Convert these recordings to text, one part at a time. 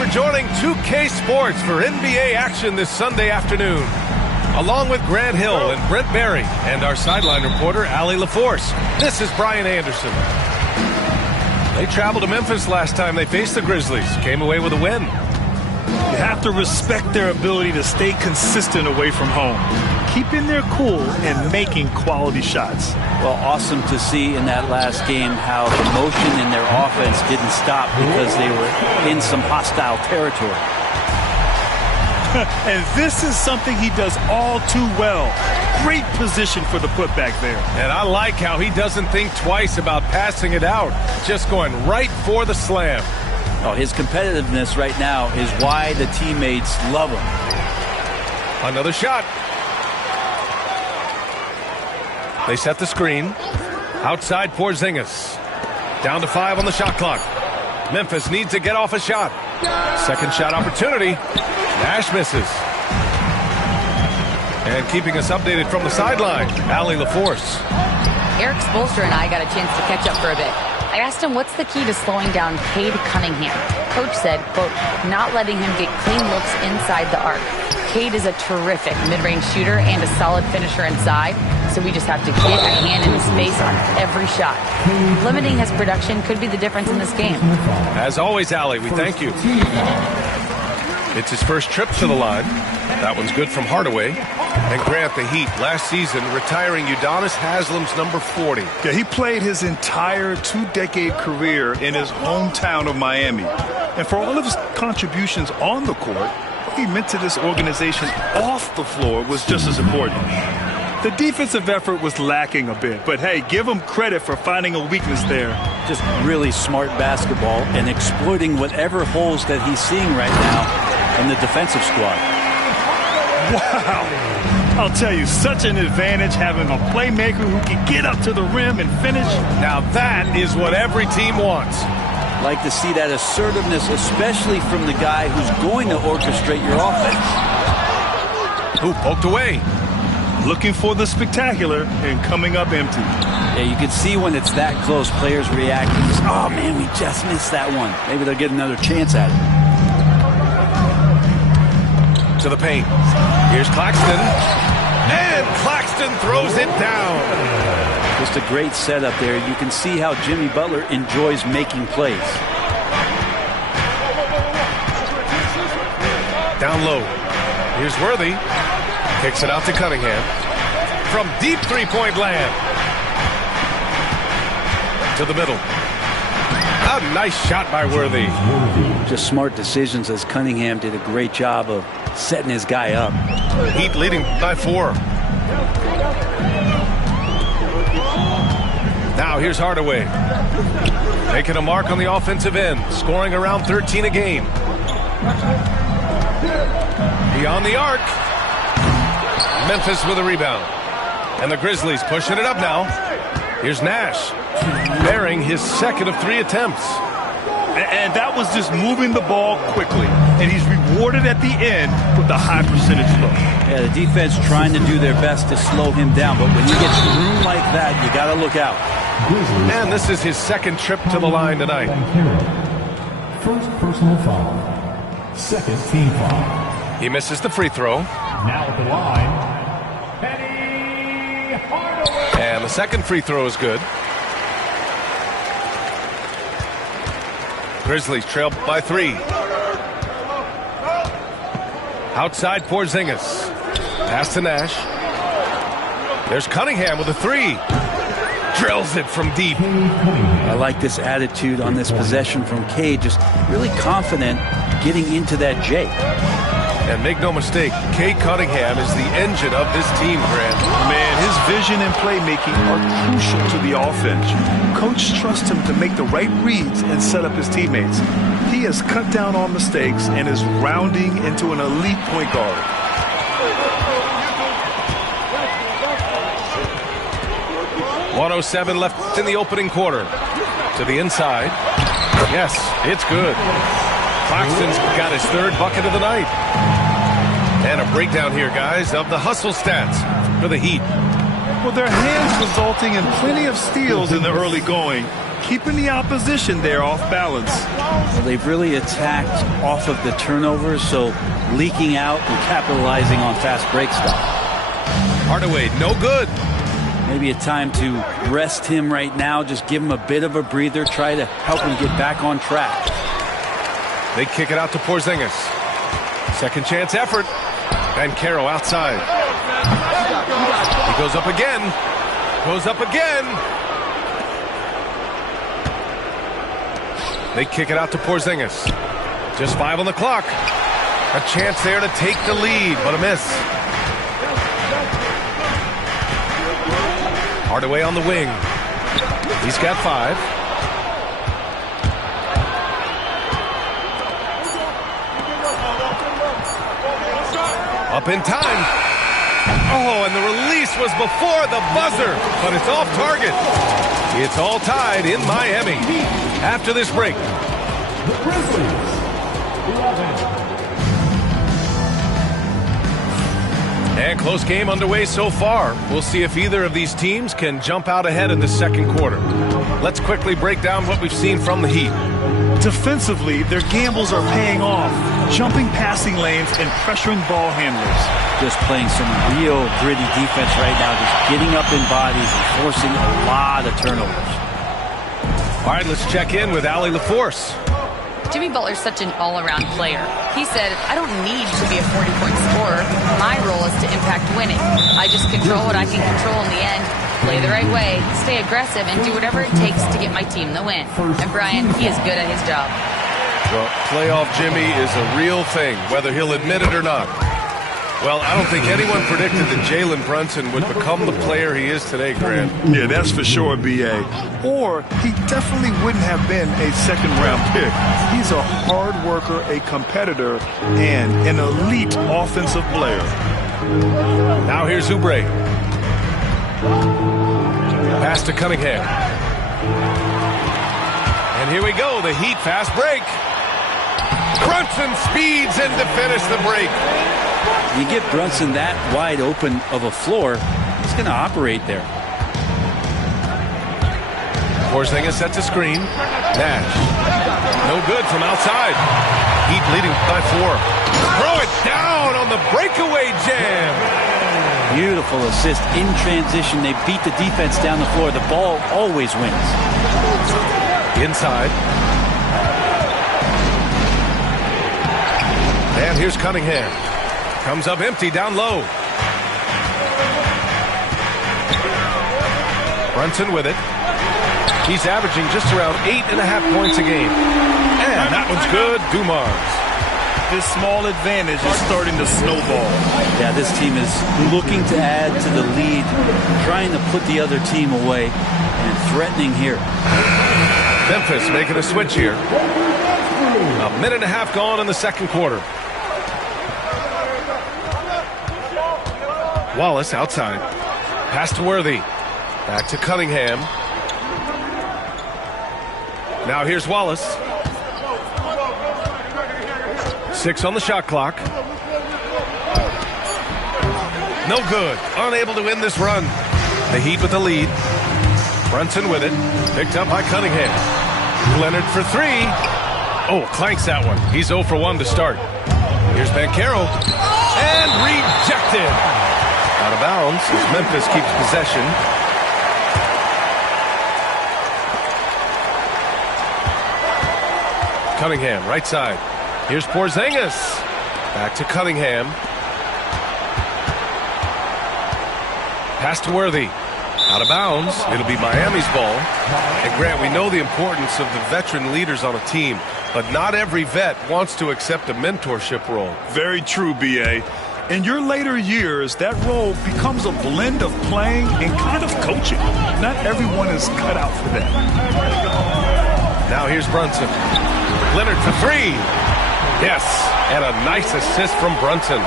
for joining 2K Sports for NBA action this Sunday afternoon. Along with Grant Hill and Brent Barry and our sideline reporter, Allie LaForce, this is Brian Anderson. They traveled to Memphis last time they faced the Grizzlies, came away with a win. You have to respect their ability to stay consistent away from home, keeping their cool and making quality shots. Well, awesome to see in that last game how the motion in their offense didn't stop because they were in some hostile territory. And this is something he does all too well. Great position for the putback there. And I like how he doesn't think twice about passing it out, just going right for the slam. Oh, his competitiveness right now is why the teammates love him. Another shot. They set the screen. Outside Porzingis. Down to 5 on the shot clock. Memphis needs to get off a shot. Second shot opportunity. Nash misses. And keeping us updated from the sideline, Allie LaForce. Eric Spoelstra and I got a chance to catch up for a bit. I asked him what's the key to slowing down Cade Cunningham. Coach said, quote, not letting him get clean looks inside the arc. Cade is a terrific mid-range shooter and a solid finisher inside, so we just have to get a hand in his face on every shot. Limiting his production could be the difference in this game. As always, Allie, we thank you. It's his first trip to the line. That one's good from Hardaway. And Grant, the Heat, last season retiring Udonis Haslam's number 40. Yeah, he played his entire two-decade career in his hometown of Miami. And for all of his contributions on the court, what he meant to this organization off the floor was just as important. The defensive effort was lacking a bit, but hey, give him credit for finding a weakness there. Just really smart basketball and exploiting whatever holes that he's seeing right now in the defensive squad. Wow. I'll tell you, such an advantage having a playmaker who can get up to the rim and finish. Now that is what every team wants. Like to see that assertiveness, especially from the guy who's going to orchestrate your offense. Who poked away. Looking for the spectacular and coming up empty. Yeah, you can see when it's that close, players react. Just, oh, man, we just missed that one. Maybe they'll get another chance at it. To the paint. Here's Claxton. And Claxton throws it down. Just a great setup there. You can see how Jimmy Butler enjoys making plays. Down low. Here's Worthy. Kicks it out to Cunningham. From deep three-point land. To the middle. A nice shot by Worthy. Just smart decisions as Cunningham did a great job of setting his guy up. Heat leading by 4. Now here's Hardaway. Making a mark on the offensive end. Scoring around 13 a game. Beyond the arc. Memphis with a rebound. And the Grizzlies pushing it up now. Here's Nash. Bearing his second of 3 attempts. And that was just moving the ball quickly. And he's rewarded at the end with a high percentage look. Yeah, the defense trying to do their best to slow him down. But when you get room like that, you got to look out. And this is his second trip to the line tonight. First personal foul. Second team foul. He misses the free throw. Now at the line, Penny Hardaway. And the second free throw is good. Grizzlies trail by 3. Outside Porzingis. Pass to Nash. There's Cunningham with a 3. Drills it from deep. I like this attitude on this possession from Cade. Just really confident getting into that J. And make no mistake, Cade Cunningham is the engine of this team, Grant. Man, his vision and playmaking are crucial to the offense. Coach trusts him to make the right reads and set up his teammates. He has cut down on mistakes and is rounding into an elite point guard. .107 left in the opening quarter. To the inside. Yes, it's good. Claxton's got his 3rd bucket of the night. And a breakdown here, guys, of the hustle stats for the Heat. Well, their hands resulting in plenty of steals in the early going. keeping the opposition there off balance. Well, they've really attacked off of the turnovers, so leaking out and capitalizing on fast break stuff. Hardaway, no good. Maybe a time to rest him right now, just give him a bit of a breather, try to help him get back on track. They kick it out to Porzingis. Second chance effort. Banchero outside. He goes up again. Goes up again. They kick it out to Porzingis. Just 5 on the clock. A chance there to take the lead, but a miss. Hardaway on the wing. He's got 5. Up in time. Oh, and the release was before the buzzer, but it's off target. It's all tied in Miami. After this break. The Grizzlies, 11. And close game underway so far. We'll see if either of these teams can jump out ahead in the second quarter. Let's quickly break down what we've seen from the Heat. Defensively, their gambles are paying off, jumping passing lanes and pressuring ball handlers. Just playing some real gritty defense right now, just getting up in bodies and forcing a lot of turnovers. All right, let's check in with Allie LaForce. Jimmy Butler's such an all-around player. He said, I don't need to be a 40-point scorer. My role is to impact winning. I just control what I can control in the end, play the right way, stay aggressive, and do whatever it takes to get my team the win. And Brian, he is good at his job. Well, playoff Jimmy is a real thing, whether he'll admit it or not. Well, I don't think anyone predicted that Jalen Brunson would become the player he is today, Grant. Yeah, that's for sure, B.A. Or he definitely wouldn't have been a second-round pick. He's a hard worker, a competitor, and an elite offensive player. Now here's Oubre. Pass to Cunningham. And here we go, the Heat fast break. Brunson speeds in to finish the break. You get Brunson that wide open of a floor, he's going to operate there. Porzingis sets a screen. Nash. No good from outside. Heat leading by 4. Throw it down on the breakaway jam. Beautiful assist in transition. They beat the defense down the floor. The ball always wins. Inside. And here's Cunningham. Comes up empty down low. Brunson with it. He's averaging just around 8.5 points a game. And that one's good. Dumars. This small advantage is starting to snowball. Yeah, this team is looking to add to the lead, trying to put the other team away, and threatening here. Memphis making a switch here. A minute and a half gone in the second quarter. Wallace outside. Pass to Worthy. Back to Cunningham. Now here's Wallace. 6 on the shot clock. No good. Unable to win this run. The Heat with the lead. Brunson with it. Picked up by Cunningham. Leonard for 3. Oh, clanks that one. He's 0 for 1 to start. Here's Banchero. And rejected. Out of bounds as Memphis keeps possession. Cunningham, right side. Here's Porzingis. Back to Cunningham. Pass to Worthy. Out of bounds. It'll be Miami's ball. And Grant, we know the importance of the veteran leaders on a team, but not every vet wants to accept a mentorship role. Very true, B.A. In your later years, that role becomes a blend of playing and kind of coaching. Not everyone is cut out for that. Now here's Brunson. Leonard for 3. Yes, and a nice assist from Brunson.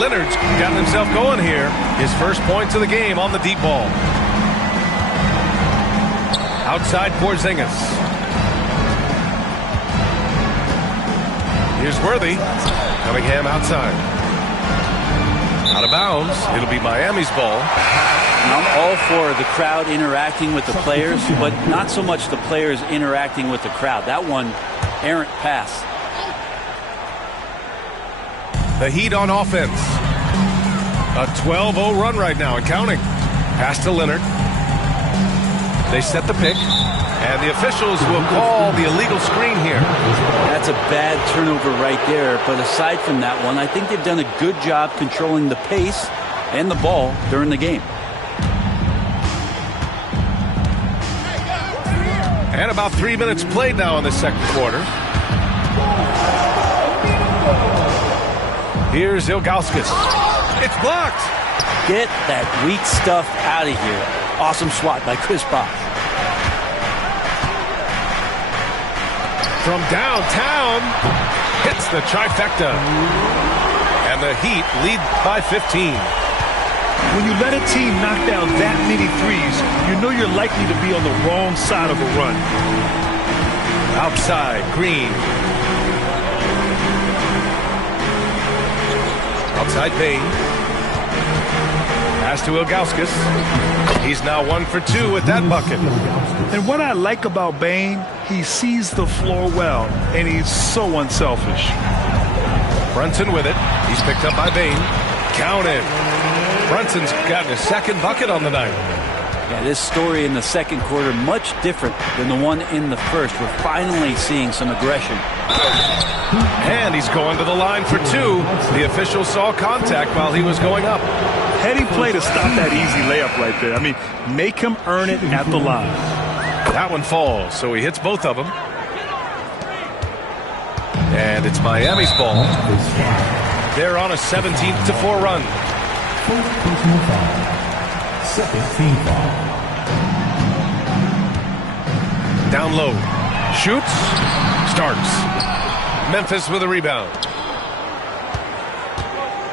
Leonard's gotten himself going here. His first points of the game on the deep ball. Outside Porzingis. Here's Worthy. Cunningham outside. Out of bounds. It'll be Miami's ball. And I'm all for the crowd interacting with the players, but not so much the players interacting with the crowd. That one, errant pass. The Heat on offense. A 12-0 run right now and counting. Pass to Leonard. They set the pick, and the officials will call the illegal screen here. That's a bad turnover right there, but aside from that one, I think they've done a good job controlling the pace and the ball during the game. And about 3 minutes played now in the second quarter. Here's Ilgauskas. It's blocked. Get that weak stuff out of here. Awesome swat by Chris Bosh. From downtown, hits the trifecta. And the Heat lead by 15. When you let a team knock down that many threes, you know you're likely to be on the wrong side of a run. Outside, Green. Outside, Payne. Pass to Ilgauskas. He's now 1 for 2 with that bucket. And what I like about Bane, he sees the floor well, and he's so unselfish. Brunson with it. He's picked up by Bane. Counted. Brunson's gotten his second bucket on the night. Yeah, this story in the second quarter much different than the one in the first. We're finally seeing some aggression. And he's going to the line for 2. The official saw contact while he was going up. Heady play to stop that easy layup right there. I mean, make him earn it at the line. That one falls, so he hits both of them. And it's Miami's ball. They're on a 17-4 run. First personal foul. Second team foul. Down low. Shoots. Starts. Memphis with a rebound.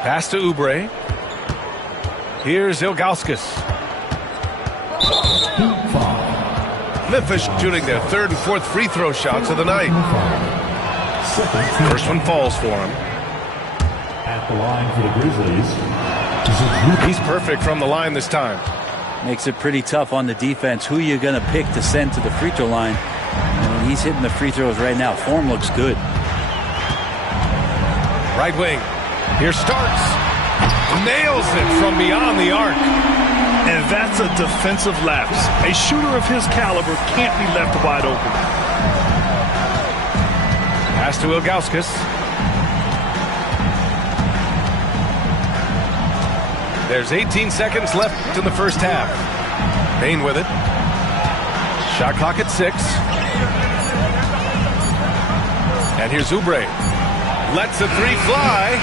Pass to Oubre. Here's Ilgauskas. Memphis shooting their third and fourth free throw shots of the night. First one falls for him. At the line for the Grizzlies. He's perfect from the line this time. Makes it pretty tough on the defense. Who you're going to pick to send to the free throw line. And he's hitting the free throws right now. Form looks good. Right wing. Here Starks. Nails it from beyond the arc. And that's a defensive lapse. A shooter of his caliber can't be left wide open. Pass to Ilgauskas. There's 18 seconds left in the first half. Payne with it. Shot clock at 6. And here's Oubre. Lets the 3 fly.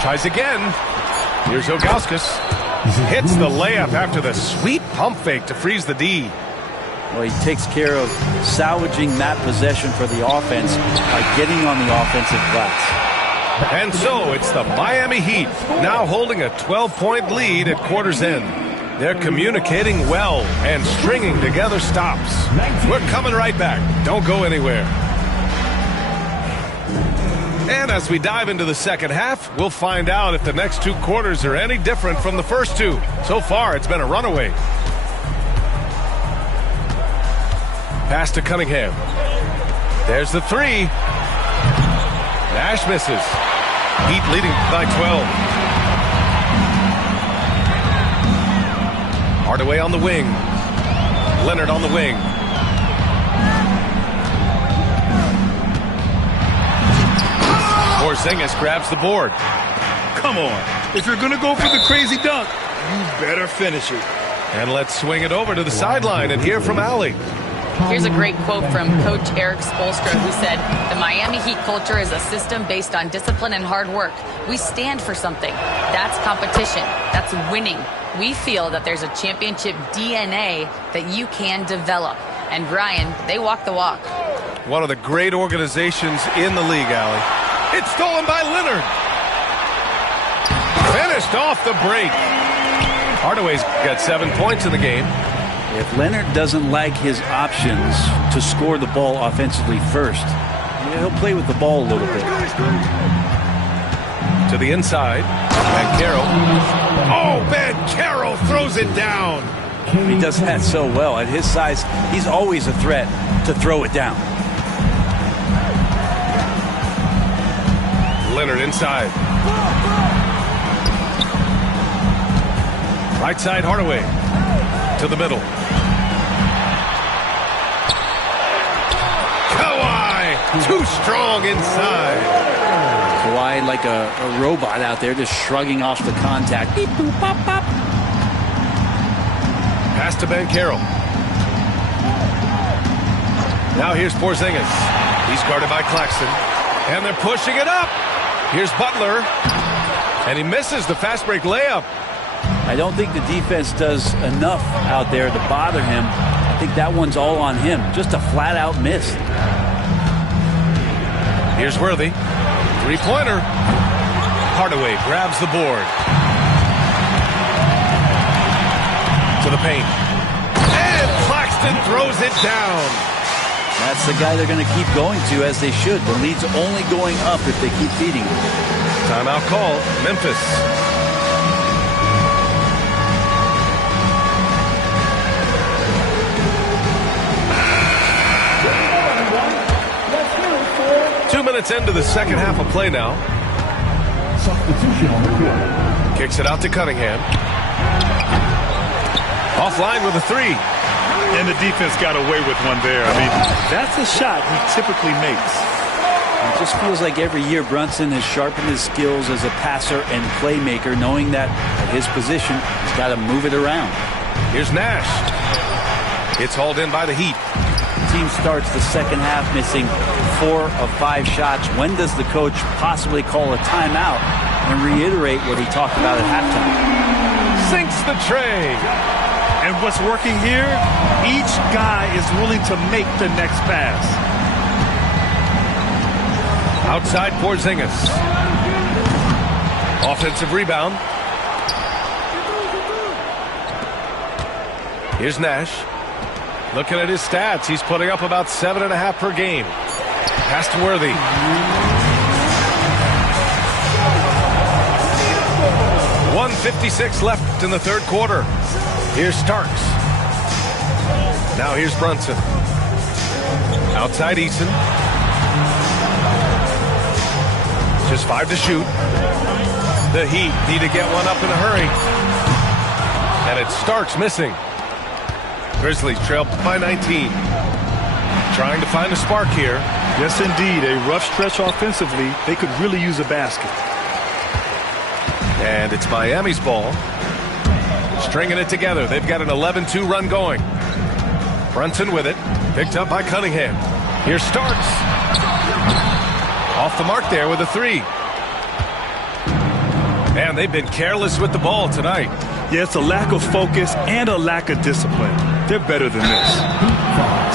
Tries again. Here's Ilgauskas. Hits the layup after the sweet pump fake to freeze the D. Well, he takes care of salvaging that possession for the offense by getting on the offensive glass. And so it's the Miami Heat now holding a 12-point lead at quarter's end. They're communicating well and stringing together stops. We're coming right back. Don't go anywhere. And as we dive into the second half, we'll find out if the next 2 quarters are any different from the first 2. So far, it's been a runaway. Pass to Cunningham. There's the 3. Nash misses. Heat leading by 12. Hardaway on the wing. Leonard on the wing. Porzingis grabs the board. Come on. If you're going to go for the crazy dunk, you better finish it. And let's swing it over to the sideline and hear from Allie. Here's a great quote from Coach Eric Spoelstra, who said, "The Miami Heat culture is a system based on discipline and hard work. We stand for something. That's competition. That's winning. We feel that there's a championship DNA that you can develop." And Brian, they walk the walk. One of the great organizations in the league, Allie. It's stolen by Leonard. Finished off the break. Hardaway's got 7 points in the game. If Leonard doesn't like his options to score the ball offensively first, he'll play with the ball a little bit. To the inside. Banchero. Oh, Banchero throws it down. He does that so well. At his size, he's always a threat to throw it down. Leonard inside. Right side, Hardaway. To the middle. Kawhi, too strong inside. Kawhi like a robot out there, just shrugging off the contact. Beep, boop, pop, pop. Pass to Banchero. Now here's Porzingis. He's guarded by Claxton. And they're pushing it up. Here's Butler. And he misses the fast break layup. I don't think the defense does enough out there to bother him. I think that one's all on him. Just a flat-out miss. Here's Worthy. Three-pointer. Hardaway grabs the board. To the paint. And Claxton throws it down. That's the guy they're going to keep going to, as they should. The lead's only going up if they keep feeding him. Timeout call, Memphis. Two minutes into the second half of play now. Substitution on the court. Kicks it out to Cunningham. Offline with a three. And the defense got away with one there. I mean, that's a shot he typically makes. It just feels like every year Brunson has sharpened his skills as a passer and playmaker, knowing that at his position, he's got to move it around. Here's Nash. It's hauled in by the Heat. The team starts the second half missing 4 of 5 shots. When does the coach possibly call a timeout and reiterate what he talked about at halftime? Sinks the tray. And what's working here, each guy is willing to make the next pass. Outside Porzingis. Offensive rebound. Here's Nash. Looking at his stats, he's putting up about 7.5 per game. Pass to Worthy. 1:56 left in the third quarter. Here's Starks. Now here's Brunson. Outside Eason. Just 5 to shoot. The Heat need to get one up in a hurry. And it's Starks missing. Grizzlies trail by 19. Trying to find a spark here. Yes, indeed. A rough stretch offensively. They could really use a basket. And it's Miami's ball. Stringing it together. They've got an 11-2 run going. Brunson with it. Picked up by Cunningham. Here's Starks. Off the mark there with a three. Man, they've been careless with the ball tonight. Yeah, it's a lack of focus and a lack of discipline. They're better than this.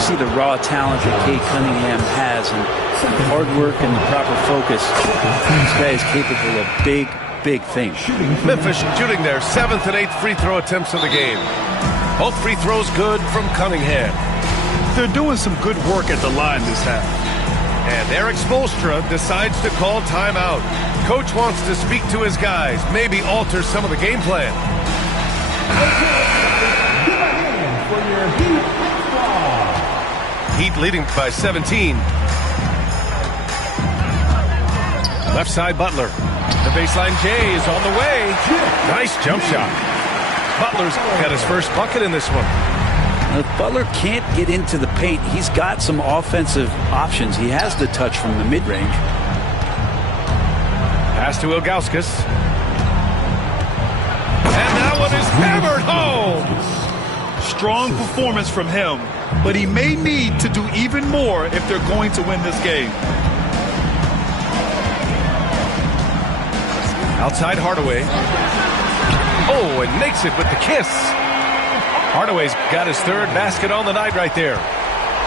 See the raw talent that Cade Cunningham has, and hard work and the proper focus. This guy is capable of big things. Memphis shooting their 7th and 8th free throw attempts of the game. Both free throws good from Cunningham. They're doing some good work at the line this half. And Eric Spoelstra decides to call timeout. Coach wants to speak to his guys, maybe alter some of the game plan. Heat leading by 17. Left side Butler. The baseline J is on the way. Nice jump shot. Butler's got his first bucket in this one. If Butler can't get into the paint, he's got some offensive options. He has the touch from the mid-range. Pass to Ilgauskas. And that one is hammered home. Strong performance from him, but he may need to do even more if they're going to win this game. Outside Hardaway. Oh, and makes it with the kiss. Hardaway's got his third basket on the night right there.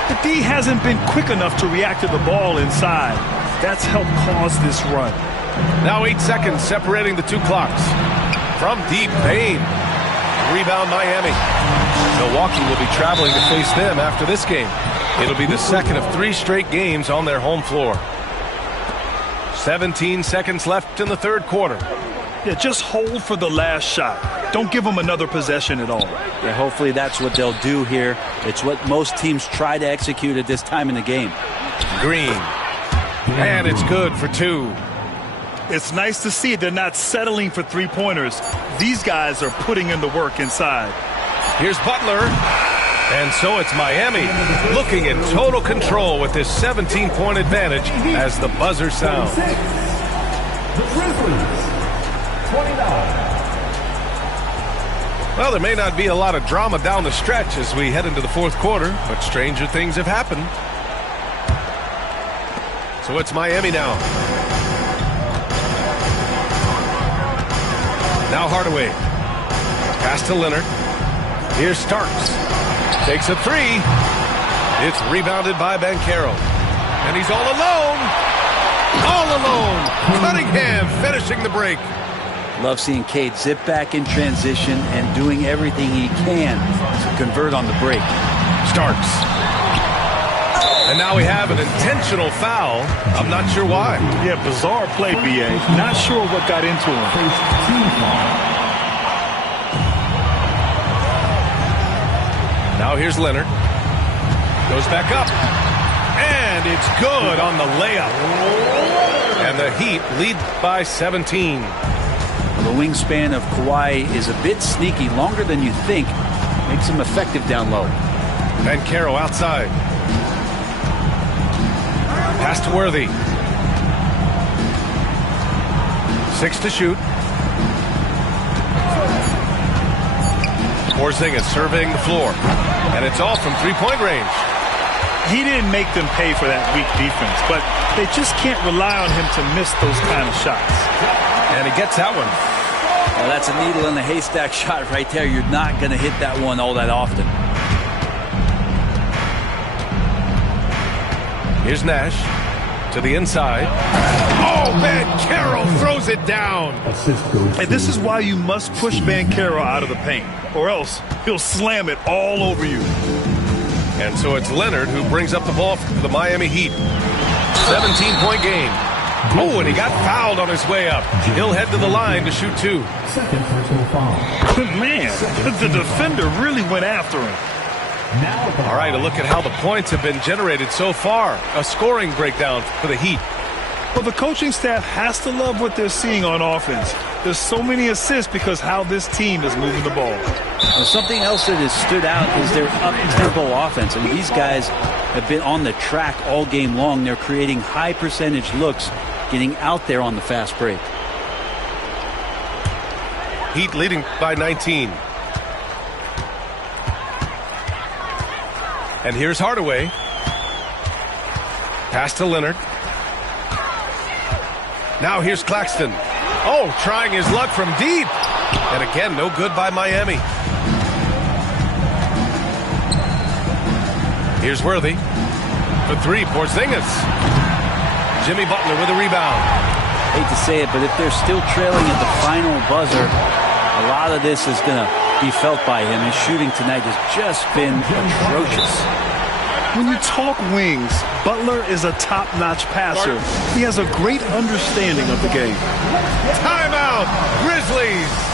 The D hasn't been quick enough to react to the ball inside. That's helped cause this run. Now 8 seconds separating the two clocks. From deep, Bane. Rebound Miami. Milwaukee will be traveling to face them after this game. It'll be the second of 3 straight games on their home floor. 17 seconds left in the third quarter. Yeah, just hold for the last shot. Don't give them another possession at all. Yeah, hopefully that's what they'll do here. It's what most teams try to execute at this time in the game. Green. And it's good for 2. It's nice to see they're not settling for three-pointers. These guys are putting in the work inside. Here's Butler. And so it's Miami looking in total control with this 17-point advantage as the buzzer sounds. The Grizzlies, 29. Well, there may not be a lot of drama down the stretch as we head into the fourth quarter, but stranger things have happened. So it's Miami now. Now Hardaway. Pass to Leonard. Here's Starks. Takes a 3. It's rebounded by Banchero. And he's all alone. All alone. Cunningham finishing the break. Love seeing Cade zip back in transition and doing everything he can to convert on the break. Starks. And now we have an intentional foul. I'm not sure why. Yeah, bizarre play, B.A. Not sure what got into him. Now here's Leonard. Goes back up. And it's good on the layup. And the Heat lead by 17. The wingspan of Kawhi is a bit sneaky, longer than you think. Makes him effective down low. Banchero outside. Pass to Worthy. 6 to shoot. Porzingis surveying the floor. And it's all from three-point range. He didn't make them pay for that weak defense, but they just can't rely on him to miss those kind of shots. And he gets that one. Well, that's a needle in the haystack shot right there. You're not going to hit that one all that often. Here's Nash to the inside. Oh, Banchero throws it down. And this is why you must push Banchero out of the paint, or else he'll slam it all over you. And so it's Leonard who brings up the ball for the Miami Heat. 17-point game. Oh, and he got fouled on his way up. He'll head to the line to shoot 2. Second personal foul. Man, the defender really went after him. All right, a look at how the points have been generated so far. A scoring breakdown for the Heat. Well, the coaching staff has to love what they're seeing on offense. There's so many assists because how this team is moving the ball. Well, something else that has stood out is their up-tempo offense. I mean, these guys have been on the track all game long. They're creating high-percentage looks, getting out there on the fast break. Heat leading by 19. And here's Hardaway. Pass to Leonard. Now here's Claxton. Oh, trying his luck from deep. And again, no good by Miami. Here's Worthy. For 3, Porzingis. Jimmy Butler with a rebound. Hate to say it, but if they're still trailing at the final buzzer, a lot of this is going to be felt by him. His shooting tonight has just been atrocious. When you talk wings, Butler is a top-notch passer. He has a great understanding of the game. Timeout, Grizzlies.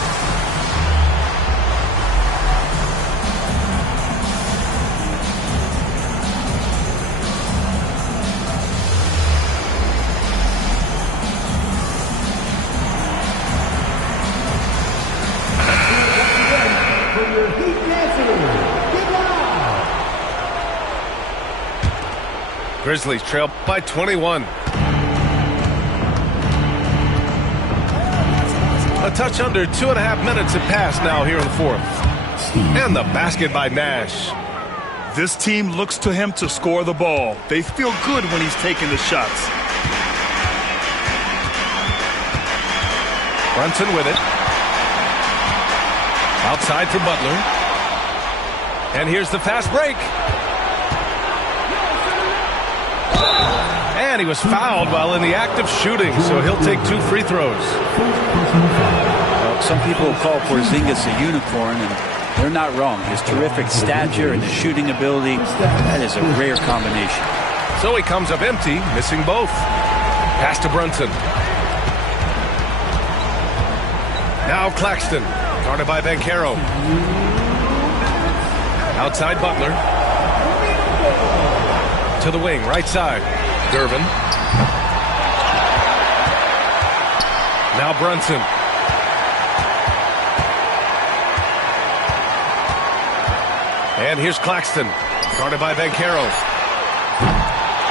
Grizzlies trail by 21. A touch under 2.5 minutes have passed now here in the fourth. And the basket by Nash. This team looks to him to score the ball. They feel good when he's taking the shots. Brunson with it. Outside for Butler. And here's the fast break. And he was fouled while in the act of shooting, so he'll take 2 free throws. Well, some people call Porzingis a unicorn, and they're not wrong. His terrific stature and his shooting ability, that is a rare combination. So he comes up empty, missing both. Pass to Brunson. Now Claxton. Guarded by Banchero. Outside Butler. To the wing, right side. Durbin. Now Brunson. And here's Claxton. Guarded by Banchero.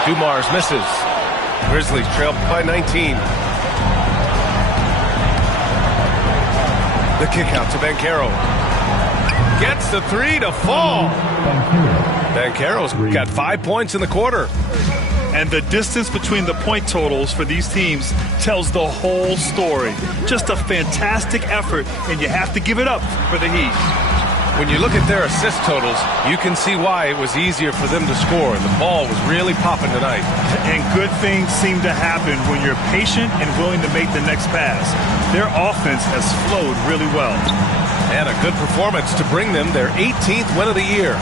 Dumars misses. Grizzlies trail by 19. The kick out to Banchero. Gets the three to fall. Banchero's got 5 points in the quarter. And the distance between the point totals for these teams tells the whole story. Just a fantastic effort, and you have to give it up for the Heat. When you look at their assist totals, you can see why it was easier for them to score. The ball was really popping tonight. And good things seem to happen when you're patient and willing to make the next pass. Their offense has flowed really well. And a good performance to bring them their 18th win of the year.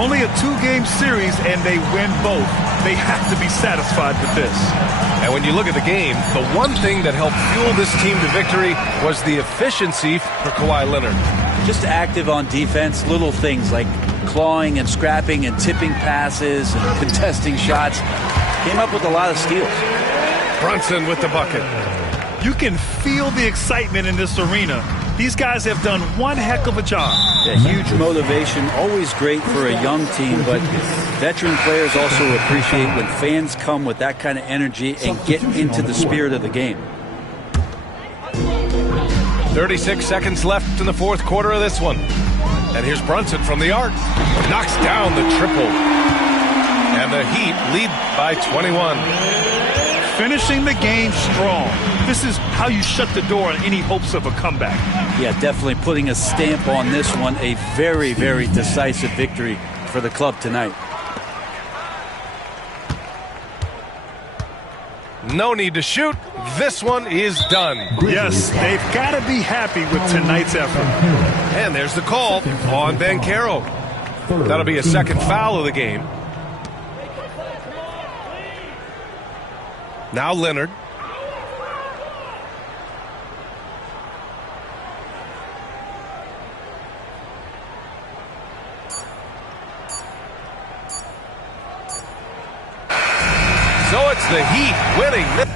Only a 2-game series, and they win both. They have to be satisfied with this. And when you look at the game, the one thing that helped fuel this team to victory was the efficiency for Kawhi Leonard. Just active on defense, little things like clawing and scrapping and tipping passes and contesting shots. Came up with a lot of steals. Brunson with the bucket. You can feel the excitement in this arena. These guys have done one heck of a job. Yeah, huge motivation, always great for a young team, but veteran players also appreciate when fans come with that kind of energy and get into the spirit of the game. 36 seconds left in the fourth quarter of this one. And here's Brunson from the arc. Knocks down the triple. And the Heat lead by 21. Finishing the game strong. This is how you shut the door on any hopes of a comeback. Yeah, definitely putting a stamp on this one. A very, very decisive victory for the club tonight. No need to shoot. This one is done. Yes, they've got to be happy with tonight's effort. And there's the call on Banchero. That'll be a second foul of the game. Now Leonard. So it's the Heat winning.